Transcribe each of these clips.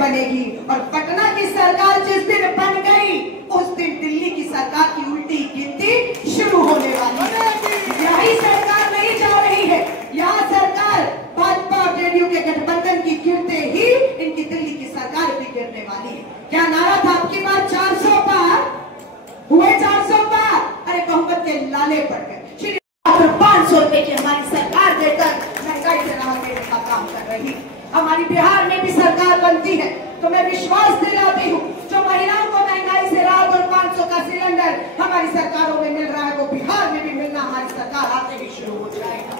बनेगी और पटना की सरकार जिस दिन बन गई उस दिन दिल्ली की सरकार की उल्टी गिनती शुरू होने वाली है। यही सरकार नहीं जा रही है, यहाँ सरकार भाजपा और जेडीयू के गठबंधन की गिरते ही इनकी दिल्ली की सरकार भी गिरने वाली है। क्या नारा था आपकी बात 400 पार हुए, 400 पार, अरे बहुमत के लाले पड़ गए। 500 रुपए की हमारी सरकार देकर महंगाई से राहत देने का काम कर रही। हमारी बिहार में भी सरकार बनती है तो मैं विश्वास दिलाती हूँ जो महिलाओं को महंगाई से राहत और 500 का सिलेंडर हमारी सरकारों में मिल रहा है वो बिहार में भी मिलना हमारी सरकार आते ही शुरू हो जाएगा।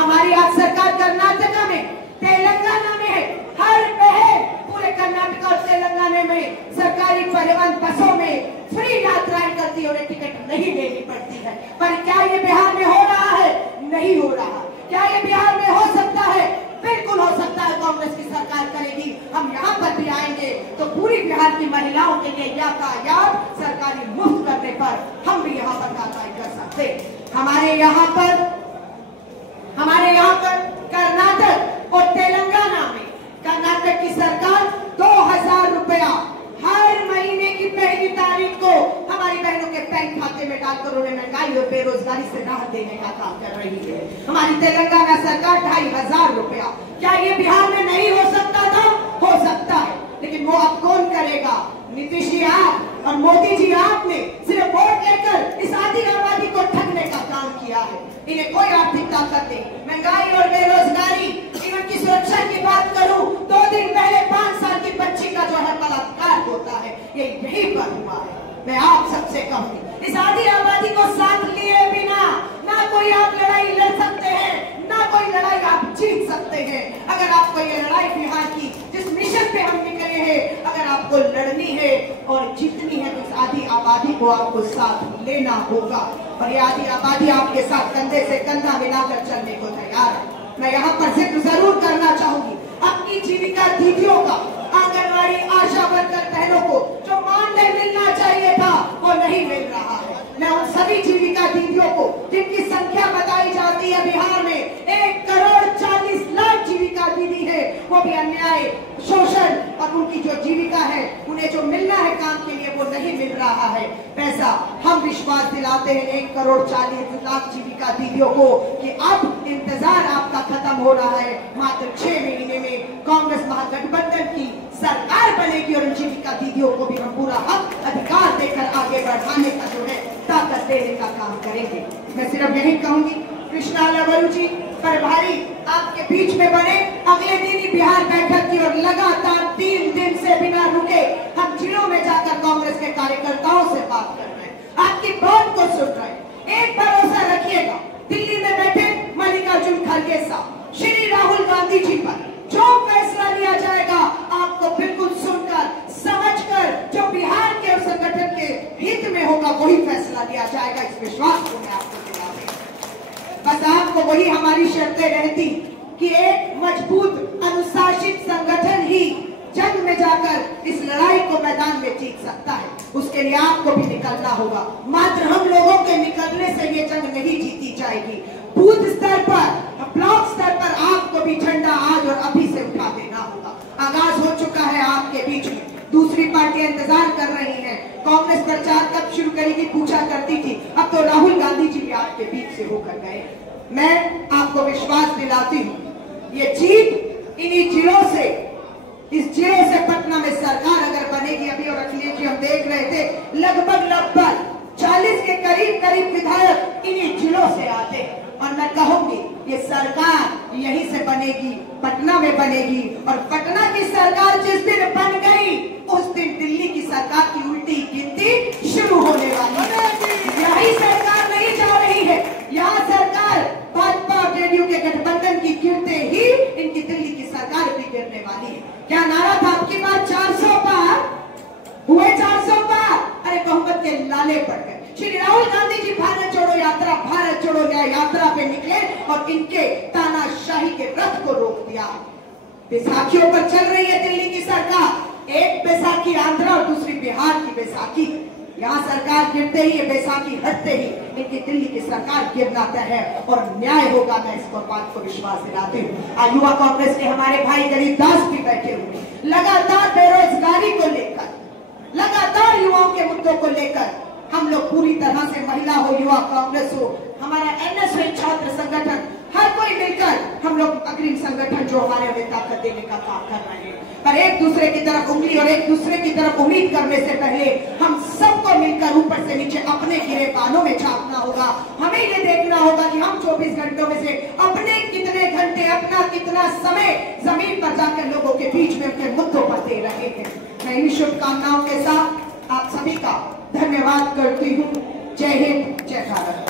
हमारी आज सरकार कर्नाटक में, तेलंगाना में है। हर बहन पूरे कर्नाटक और तेलंगाना में सरकारी परिवहन बसों में फ्री यात्राएं करती है, उन्हें टिकट नहीं लेनी पड़ती है। पर क्या ये बिहार में हो रहा है? नहीं हो रहा। क्या ये बिहार में हो सकता है? बिल्कुल हो सकता है। कांग्रेस की सरकार करेगी, हम यहाँ पर भी आएंगे तो पूरी बिहार की महिलाओं के लिए यातायात सरकारी मुफ्त करने पर हम भी यहाँ पर कार्रवाई कर सकते। हमारे यहाँ पर कर्नाटक और तेलंगाना में कर्नाटक की सरकार 2000 रुपया हर महीने की पहली तारीख को हमारी बहनों के बैंक खाते में डालकर उन्हें महंगाई और बेरोजगारी से राहत देने का काम कर रही है। हमारी तेलंगाना सरकार 2500 रुपया। क्या ये बिहार में नहीं हो सकता था? हो सकता है, लेकिन वो अब कौन करेगा? नीतीश जी आप और मोदी जी आपने सिर्फ वोट लेकर इस आधी आबादी को ठगने का काम किया है। इन्हें कोई आर्थिक ताकत नहीं। महंगाई और बेरोजगारी, इनकी सुरक्षा की बात करूं, 2 दिन पहले 5 साल की बच्ची का जो है बलात्कार होता है, ये यहीं पर हुआ है। मैं आप सबसे कहूंगी इस आधी आबादी को साथ लिए बिना ना कोई आप लड़ाई लड़ सकते हैं, ना कोई लड़ाई आप जीत सकते हैं। अगर आपको ये लड़ाई बिहार की जिस मिशन पे हम निकले हैं अगर आपको लड़नी है और जीतनी है तो इस आधी आबादी को आपको साथ लेना होगा और ये आधी आबादी आपके साथ कंधे से कंधा मिलाकर चलने को तैयार है। मैं यहाँ पर जिक्र जरूर करना चाहूंगी अपनी जीविका दीदियों का, आंगनवाड़ी आशा वर्कर बहनों को जो मानदेय मिलना चाहिए था वो नहीं मिल रहा है। मैं उन सभी जीविका दीदियों को जिनकी संख्या बताई जाती है बिहार में 1,40,00,000 जीविका दीदी है, वो भी अन्याय, शोषण और उनकी जो जीविका है उन्हें जो मिलना है काम के लिए वो नहीं मिल रहा है पैसा। हम विश्वास दिलाते हैं 1,40,00,000 जीविका दीदियों को कि अब इंतजार आपका खत्म हो रहा है। मात्र 6 महीने में कांग्रेस महागठबंधन की सरकार बनेगी और जीविका दीदियों को भी हम पूरा हक अधिकार देकर आगे बढ़ाने का जो है ताकत देने का काम करेंगे। मैं सिर्फ यही कहूंगी कृष्णा लवरू जी प्रभारी आपके बीच में बने, अगले दिन ही बिहार बैठक की और लगातार 3 दिन से बिना रुके हम जिलों में जाकर कांग्रेस के कार्यकर्ताओं से बात कर रहे हैं, आपकी बात को सुन रहे हैं। एक भरोसा रखिएगा, दिल्ली में बैठे मल्लिकार्जुन खड़गे साहब, श्री राहुल गांधी जी पर जो फैसला लिया जाएगा आपको बिल्कुल सुनकर समझकर जो बिहार के और संगठन के हित में होगा वही फैसला लिया जाएगा। इस विश्वास को मैं आपको दिलाती हूं। बस आपको वही हमारी शर्तें रहती कि एक मजबूत अनुशासित संगठन ही जंग में जाकर इस लड़ाई को मैदान में जीत सकता है। उसके लिए आपको भी निकलना होगा। मात्र हम लोगों के निकलने से ये जंग नहीं जीती जाएगी। बूथ स्तर पर, ब्लॉक स्तर पर आपको भी झंडा आज और अभी से उठा देना होगा। आगाज हो चुका है आपके बीच में, दूसरी पार्टियां इंतजार कर रही हैं। कांग्रेस प्रचार कब शुरू करेगी पूछा करती थी, अब तो राहुल गांधी जी भी आपके बीच से होकर गए। मैं आपको विश्वास दिलाती हूँ ये जीत इन्हीं जिलों से, इस जिलों से पटना में सरकार अगर बनेगी। अभी और अखिलेश जी हम देख रहे थे लगभग 40 के करीब विधायक इन्हीं जिलों से आते हैं और मैं कहूंगी ये सरकार यहीं से बनेगी, पटना में बनेगी और पटना की सरकार जिस दिन बन गई उस दिन दिल्ली की सरकार की उल्टी गिनती शुरू होने वाली है। यही सरकार नहीं जा रही है, यहाँ सरकार भाजपा और जेडीयू के गठबंधन की गिरते ही इनकी दिल्ली की सरकार भी गिरने वाली है। क्या नारा था आपकी बात 400 पार हुए, 400 पार, अरे बहुमत के लाले पड़ गए। श्री राहुल गांधी जी भारत जोड़ो न्याय यात्रा पे निकले और इनके तानाशाही के रथ को रोक दिया। बैसाखियों पर चल रही है दिल्ली की सरकार, एक बैसाखी आंध्र और दूसरी बिहार की बैसाखी। यहाँ सरकार गिरते ही, बैसाखी हटते ही इनकी दिल्ली की सरकार गिरना तय है और न्याय होगा। मैं इस बात को विश्वास दिलाती हूँ। युवा कांग्रेस के हमारे भाई गरीब दास भी बैठे हुए, लगातार युवाओं के मुद्दों को लेकर हम लोग पूरी तरह से, महिला हो, युवा कांग्रेस हो, हमारा एनएसयू छात्र संगठन, हर कोई मिलकर हम लोग अग्रिम संगठन जो हमारे उन्हें ताकत देने का काम कर रहे हैं। पर एक दूसरे की तरफ उंगली और एक दूसरे की तरफ उम्मीद करने से पहले हम सबको मिलकर ऊपर से नीचे अपने गिरे बालों में झांकना होगा। हमें ये देखना होगा कि हम 24 घंटों में से अपने कितने घंटे, अपना कितना समय जमीन पर जाकर लोगों के बीच में उनके मुद्दों पर दे रहे हैं। मैं इन शुभकामनाओं के साथ आप सभी का धन्यवाद करती हूँ। जय हिंद, जय भारत।